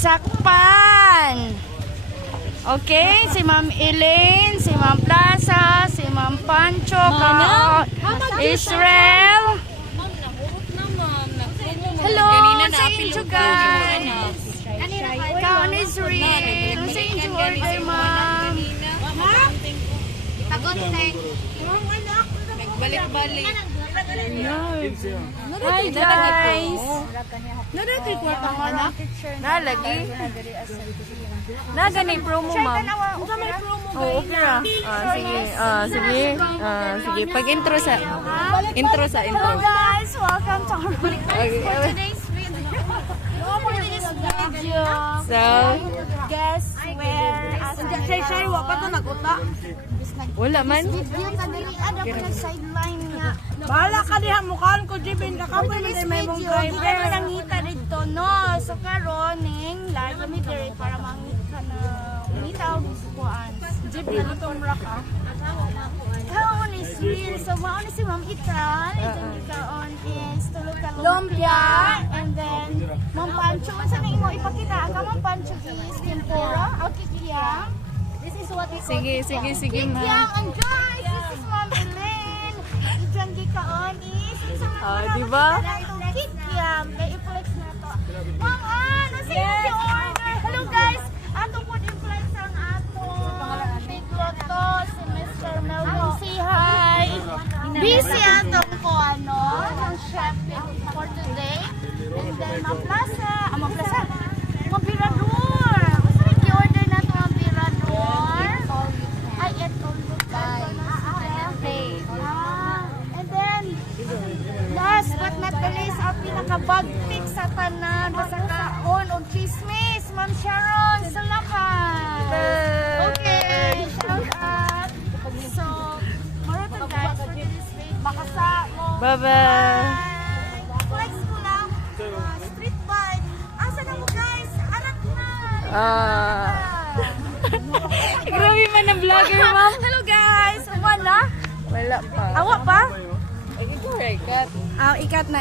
Sakpan. Okay, si Ma'am Elaine, si Ma'am Plaza, si Ma'am Pancho, Israel. Hello, sa inyo guys. Kaon Israel. Sa inyo order, Ma'am. Tagot-teng. Balik-balik. Hi guys. Nadati ko anak. Nalagi. Nagani promo, Ma'am. Oh, okay ra. Sige. Sige. Pag-intro sa intro. Hello guys, welcome to our today's video. So, Guess where Shay, wa pa to naguta. wala man. video kadali ada ko na sideline nga. Bahala ka diha mukhaan ko Jibin ka For kapoy this may mong video, di ka driver. nangita dito, no? So karon ning live kami dire para mangita na nitaw bukuan. Jib na tumra ka. Kaon is real. So mao ni si Ma'am Itran, itong kaon is tulog ka lumpia and then Ma'am Pancho sa nang imo ipakita ka Ma'am Pancho is tempura, okay kiyang. This is what we call Sige, Ma'am. Kiyang and guys, this is Ma'am Elaine. Itong gikaon is Diba? Kiyang, kay i-flex na to. Ma'am, nasa yung order. Hello guys, ato po i-flex ang ato big loto si Mr. Melvin. Say hi. Busy atong ko ng chef for today. And then Ma'am Plaza, Ma'am Pirador. Basta i-order na ito Ma'am Pirador. Ay, eto. And then, last but not the least, ang pinaka-bag pick sa tanan. Basta kaon o chismis. Ma'am Sharon, salamat. Okay, shout out. So, maroon guys for this week. Baka sa mo. Bye-bye. Flex ko lang. Street bike. Asa na mo guys? Anak na. Grabe man ang vlogger, Ma'am. Hello guys. Wala? Wala pa. Awa pa? Ikat. Ikat na.